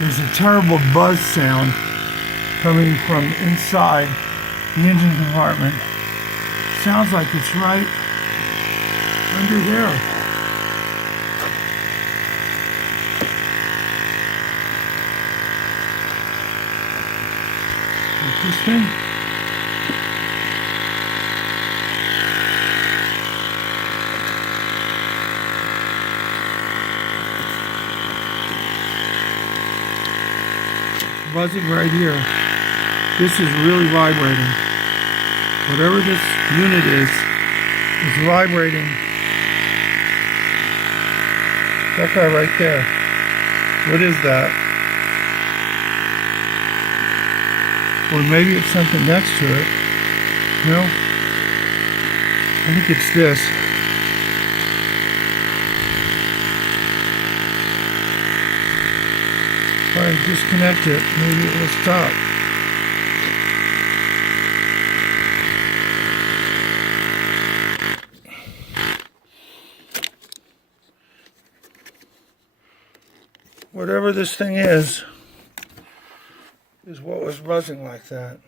There's a terrible buzz sound coming from inside the engine compartment. Sounds like it's right under there. This thing. Buzzing right here. This is really vibrating. Whatever this unit is vibrating. That guy right there. What is that? Or maybe it's something next to it. No? I think it's this. If I disconnect it, maybe it will stop. Whatever this thing is what was buzzing like that.